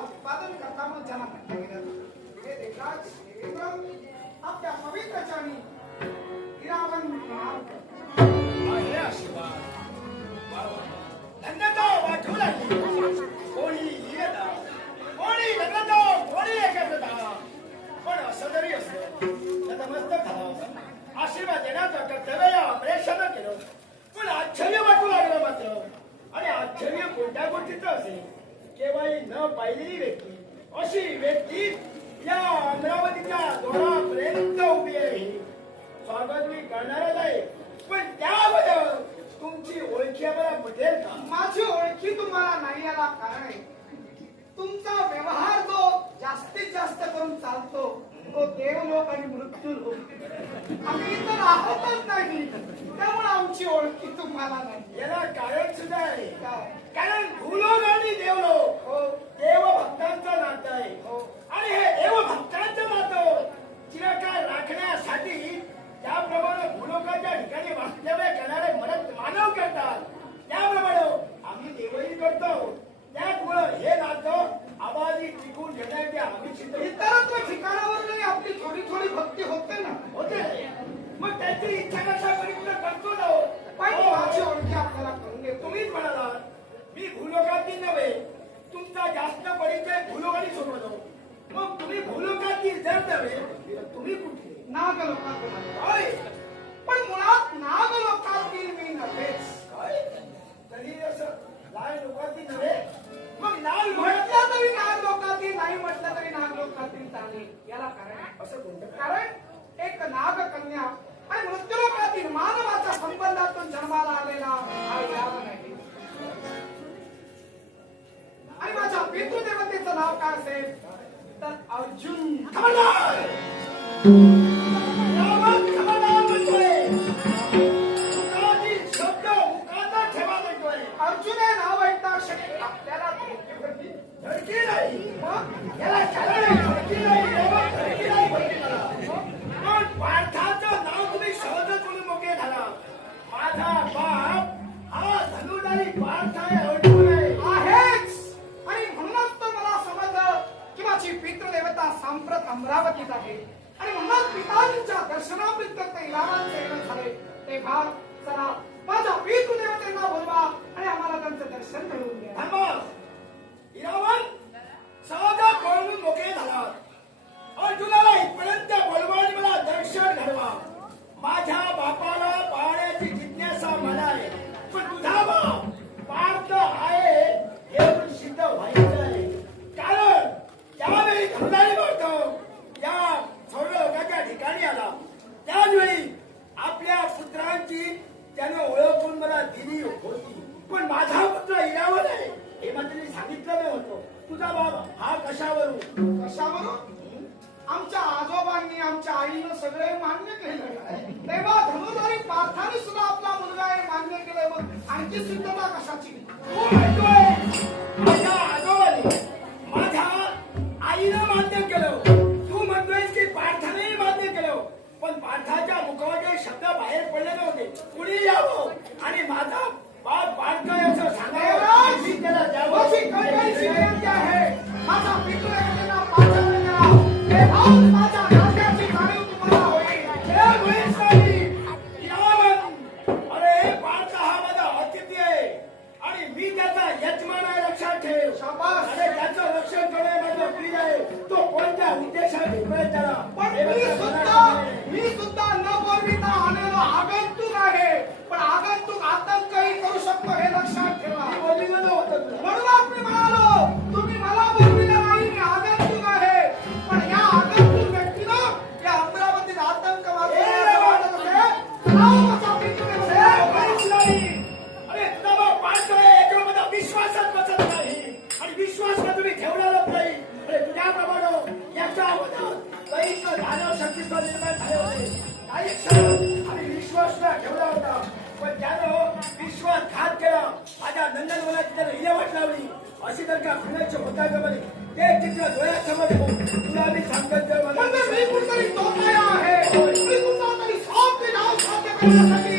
उत्पादन करता ज्यांना म्हटलं हे देवेंद्र आपल्या पवित्र चरणी धन्यता वाटू लागली कोणी येता कोणी कोणी पण असं जरी असलं नतमस्तक झाला आशीर्वाद देण्याचं कर्तव्य या अमरेशानं केलं पण आश्चर्य वाटू लागलं मात्र. आणि आश्चर्य कोणत्या गोष्टीचं असेल. केव्हाही न पाहिलेली व्यक्ती अशी व्यक्ती या अमरावतीच्या द्वारापर्यंत उभी आहे. स्वागत मी करणारच आहे. पण त्याबद्दल तुमची ओळखी आम्हाला पटेल का? माझी ओळखी तुम्हाला नाही आला कारण आहे. तुमचा व्यवहार जो जास्तीत जास्त करून चालतो. तो देवलोक आणि मृत्यूलोक आम्ही इतर आहोतच नाही. त्यामुळे आमची ओळखी तुम्हाला नाही. याला कारण सुद्धा आहे. कारण भूलोक आणि देवलोक हो. देव भक्तांचं नातं आहे हो आणि हे देव भक्तांचं नातं चिरकाळ राखण्यासाठी त्याप्रमाणे भूलोकाच्या ठिकाणी वास्तव्य करणारे मरत मानव करतात त्याप्रमाणे आम्ही देवही करतो त्यामुळं हे नातं आबादी टिकून ठेवण्यासाठी आम्ही सिद्ध इतरत्व ठिकाणावर जरी आपली थोडी थोडी भक्ती होते ना होते मग त्याची इच्छा कशा परिपूर्ण करतो ना हो. पण हो. माझी ओळखी आपल्याला करून देतो तुम्हीच म्हणाला मी भूलोकातील नव्हे तुमचा जास्त परिचय भूलोकाने सोडवतो मग तुम्ही भूलोकातील जर नव्हे तर तुम्ही कुठे? नागलोकातून आलो. काय पण मुळात नागलोकातील मी नव्हेच. तरी असं लाल लोकातील नव्हे? मग लाल म्हटलं तरी नागलोकातील नाही म्हटलं तरी नागलोकातील चालेल. याला कारण. असं कोणतं कारण? एक नागकन्या आणि मृत्यूलोकातील मानवाच्या संबंधातून जन्माला आलेला हा याग नाही. आणि माझ्या पितृदेवतेचं नाव काय असेल? तर अर्जुन Mm-hmm. कशावरून? कशावरून? आमच्या आजोबांनी आमच्या आईनं सगळे मान्य केलं तेव्हा धनुधारी पार्थाने सुद्धा आपला मुलगा आहे मान्य केलंय मग आणखी सिद्धता कशाची? माझ्या आजोबाने माझ्या आईनं मान्य केलं. तू म्हणतोय की पार्थानेही मान्य केलं. पण पार्थाच्या मुखावर शब्द बाहेर पडले नव्हते कुणी यावं? आणि माझा बाप पार्थ capítulo de नाव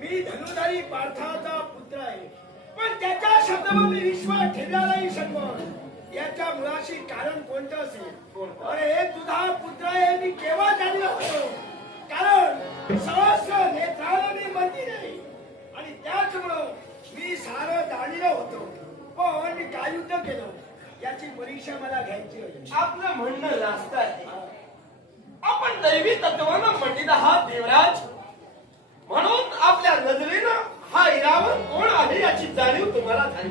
मी धनुधारी पार्थाचा पुत्र आहे. पण त्याच्या शब्दामध्ये मी विश्वास ठेवला नाही शंभर. याच्या मुळाशी कारण कोणतं असेल? अरे तुझा पुत्र आहे मी केव्हा जाणलं होतो? कारण सहस्र नेत्रानं मी मंदिर आहे आणि त्याचमुळं मी सारं जाणलं होतो. पण मी काय युद्ध केलं? याची परीक्षा मला घ्यायची होती. आपलं म्हणणं रास्त आहे. आपण दैवी तत्वानं मंडित आहात देवराज. म्हणून आपल्या नजरेनं हा इरावण कोण आहे याची जाणीव तुम्हाला झाली.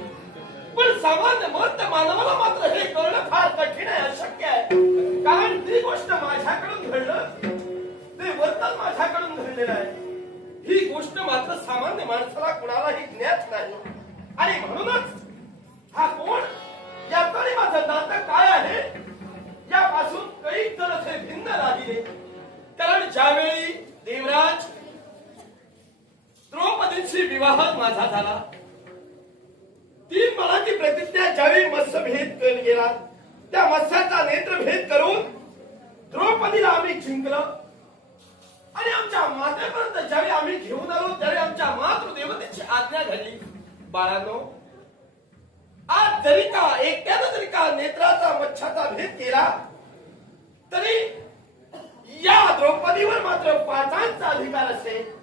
पण सामान्य मत मानवाला मात्र हे कळणं फार कठीण आहे अशक्य आहे. कारण ती गोष्ट माझ्याकडून घडलं. ते वर्तन माझ्याकडून घडलेलं आहे. ही गोष्ट मात्र सामान्य माणसाला कुणालाही ज्ञात नाही. आणि म्हणूनच हा कोण याकडे माझं नातं काय आहे यापासून काही तर भिन्न राहिले कारण ज्यावेळी देवराज द्रौपदींशी विवाह माझा झाला. ती मला ती प्रतिज्ञा ज्यावेळी मत्स्यभेद केला गेला त्या मत्स्याचा नेत्रभेद करून द्रौपदीला आम्ही जिंकलं. आणि आमच्या मातेपर्यंत ज्यावेळी आम्ही घेऊन आलो त्यावेळी आमच्या मातृदेवतेची आज्ञा घडली. बाळानो आज जरी का एकट्यानं जरी का नेत्राचा मच्छाचा भेद केला तरी या द्रौपदीवर मात्र पाचांचा अधिकार असेल.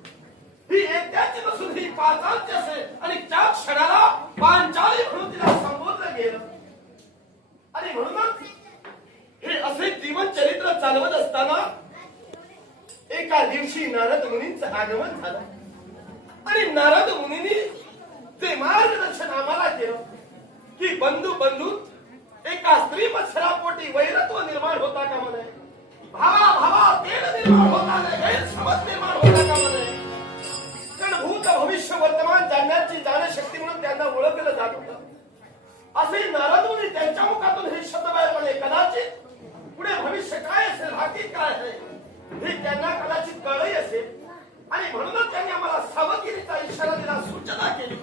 ही एकट्याची नसून ही पाचांची असे आणि त्या क्षणाला पांचाली म्हणून तिला संबोधलं गेलं. आणि म्हणूनच हे असे जीवन चरित्र चालवत असताना एका दिवशी नारद मुनींचं आगमन झालं. आणि नारद मुनींनी ते मार्गदर्शन आम्हाला केलं. की बंधू बंधू एका स्त्री मत्सरापोटी वैरत्व निर्माण होता का मध्ये भावा भावा तेल निर्माण होता गैरसमज निर्माण होता का मध्ये भूत भविष्य वर्तमान जाणण्याची जाणशक्ती म्हणून त्यांना ओळखलं जात होतं. असे नारद त्यांच्या मुखातून हे शब्द बाहेर पडले. कदाचित पुढे भविष्य काय असेल हाती काय आहे हे त्यांना कदाचित कळही असेल. आणि म्हणूनच त्यांनी आम्हाला सावधगिरीचा इशारा दिला सूचना केली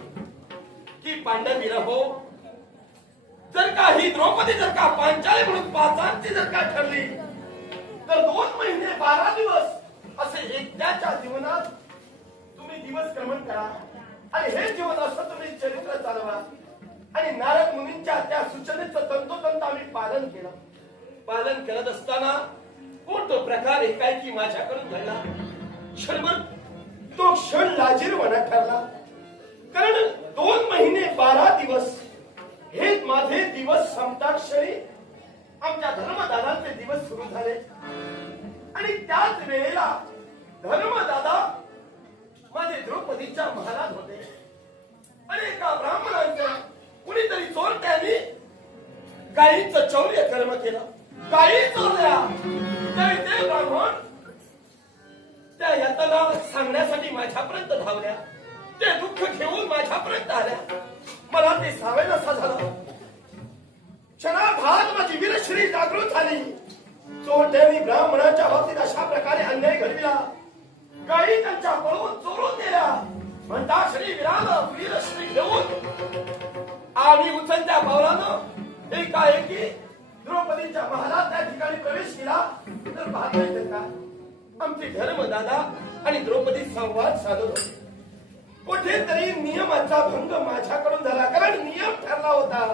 की पांडवीर हो जर का ही द्रौपदी जर का पांचाली म्हणून पाचांची जर का ठरली तर दोन महिने बारा दिवस असे एकट्याच्या जीवनात दिवस क्रमण करा. आणि हे जीवन असं तुम्ही चरित्र चालवा. आणि नारद मुनींच्या त्या सूचनेचं तंतोतंत आम्ही पालन केलं. पालन करत असताना कोण तो प्रकार एकाएकी माझ्याकडून घडला? क्षणभर तो क्षण लाजीरवाना ठरला. कारण दोन महिने बारा दिवस हे माझे दिवस संपताक्षणी आमच्या धर्मदादांचे दिवस सुरू झाले. आणि त्याच वेळेला धर्मदादा माझे द्रौपदीच्या महाराज होते. अरे एका ब्राह्मणांच्या कुणीतरी चोरट्याने गायीच चौर्य कर्म केलं. गायी चोरल्या तरी ते ब्राह्मण! त्या यातना सांगण्यासाठी माझ्यापर्यंत धावल्या. ते दुःख घेऊन माझ्यापर्यंत आल्या. मला ते सावेन असा झाला क्षणाघात माझी वीरश्री जागृत झाली. चोरट्यांनी ब्राह्मणाच्या बाबतीत अशा प्रकारे अन्याय घडविला. काही त्यांच्या पळवून चोरून दिल्या म्हणता श्री विरानं वीरश्री घेऊन आम्ही उचलत्या पावलानं एकाएकी द्रौपदीच्या महालात त्या ठिकाणी प्रवेश केला. तर पाहता का? आमचे धर्मदादा आणि द्रौपदी संवाद साधत होते. कुठेतरी नियमाचा भंग माझ्याकडून झाला. कारण नियम ठरला होता.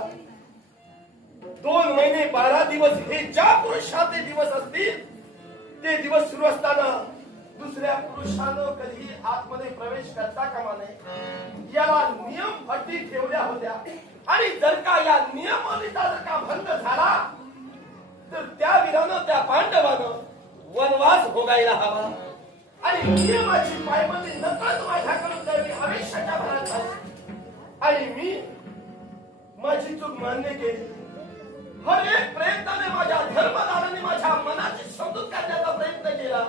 दोन महिने बारा दिवस हे ज्या पुरुषाचे दिवस असतील ते दिवस सुरू असताना दुसऱ्या पुरुषानं कधी आतमध्ये प्रवेश करता कामा नये. याला नियम अटी ठेवल्या होत्या. आणि जर का या नियमावलीचा जर का भंग झाला तर त्या वीरानं त्या पांडवानं वनवास भोगायला हवा. आणि नियमाची पायमती नकळत माझ्याकडून करणे आयुष्याच्या भरात झाली आणि मी माझी चूक मान्य केली हर एक प्रयत्नाने माझ्या धर्मदाराने माझ्या मनाची समजूत करण्याचा प्रयत्न केला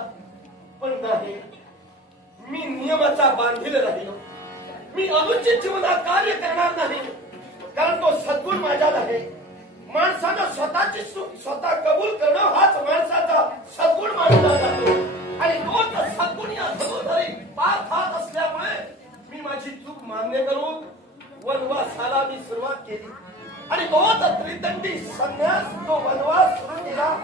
पण नाही मी नियमाचा बांधील राहिलो मी अनुचित जीवनात कार्य करणार नाही. कारण तो सद्गुण माझ्यात आहे. माणसानं स्वतःची स्वतः कबूल करणं हाच माणसाचा सद्गुण मानला जातो. आणि तोच सद्गुण या सगोदरी पार खात असल्यामुळे मी माझी चूक मान्य करून वनवासाला मी सुरुवात केली. आणि तोच त्रिदंडी संन्यास तो वनवास सुरू केला.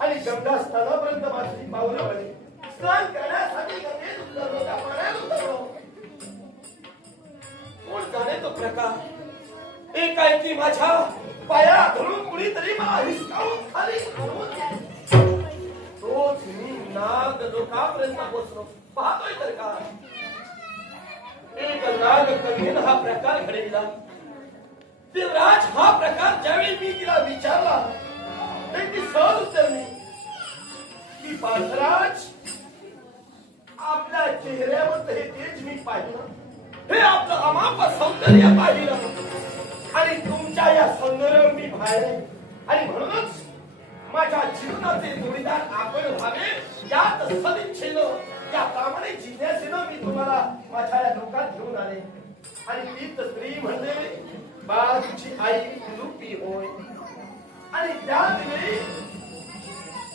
आणि गंगा स्थळापर्यंत माझी पावलं वळली स्नान करण्यासाठी गंगेत उतरलो. त्या पाण्यात उतरलो. कोण जाणे तो प्रकार? एकाएकी माझ्या पाया धरून कुणीतरी मला हिसकावून खाली हलवून तोच मी नाग लोकापर्यंत पोचलो पाहतोय तर का? एक नाग कन्येनं हा प्रकार घडविला. देवराज हा प्रकार ज्यावेळी मी तिला विचारला तर सहज उत्तर की आपल्या चेहऱ्यावर हे तेज मी पाहिलं. हे आपलं अमाप सौंदर्य पाहिलं. आणि तुमच्या या सौंदर्यावर मी बाहेर आणि म्हणूनच माझ्या जीवनाचे जोडीदार आपण व्हावे यात सदिच्छेनं या प्रामाणे जिज्ञासेनं मी तुम्हाला माझ्या या लोकात घेऊन आले. आणि तीच स्त्री म्हणजे बाळा तुझी आई रुपी होय. आणि त्याच वेळी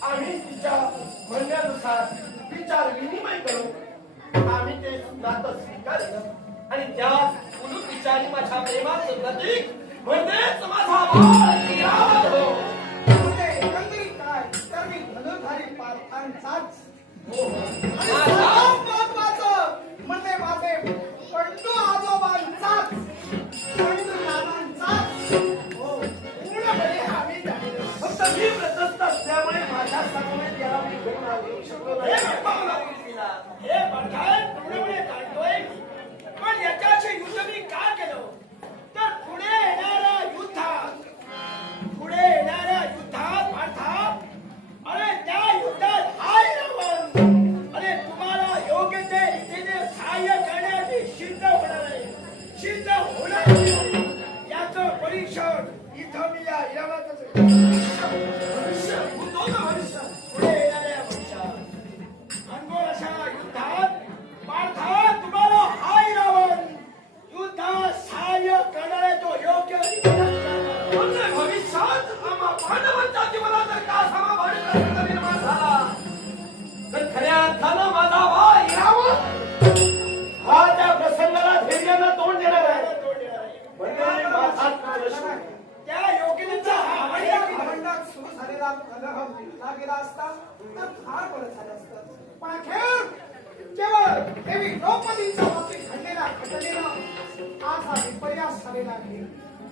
आम्ही तिच्या म्हणण्यानुसार विचार विनिमय करू आम्ही ते नातं स्वीकारलं आणि त्या उलट विचारी माझ्या प्रेमाचं प्रतीक म्हणजेच माझा एकंदरीत काय? तर मी पार्थांचाच आणि महत्वाचं म्हणजे माझे पंडू आजोबांचाच पंडू नानांचाच पूर्णपणे आम्ही फक्त मी माझ्या समवेत त्याला मी घेऊन आलो शकलो हे नाही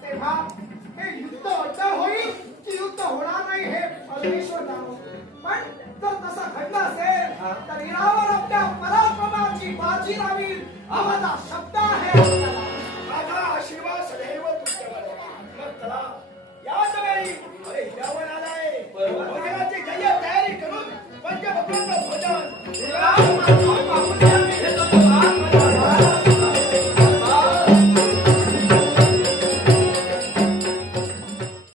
तेव्हा हे युद्ध अड्डा होईल की युद्ध होणार नाही हे परमेश्वर जाणो. पण जर तसं घडलं असेल तर इरावर आपल्या पराक्रमाची बाजी हा माझा शब्द आहे माझा आशीर्वाद सदैव तुमच्यावर. मग चला. याच वेळी अरे आलाय. तयारी करून पंचभद्रांना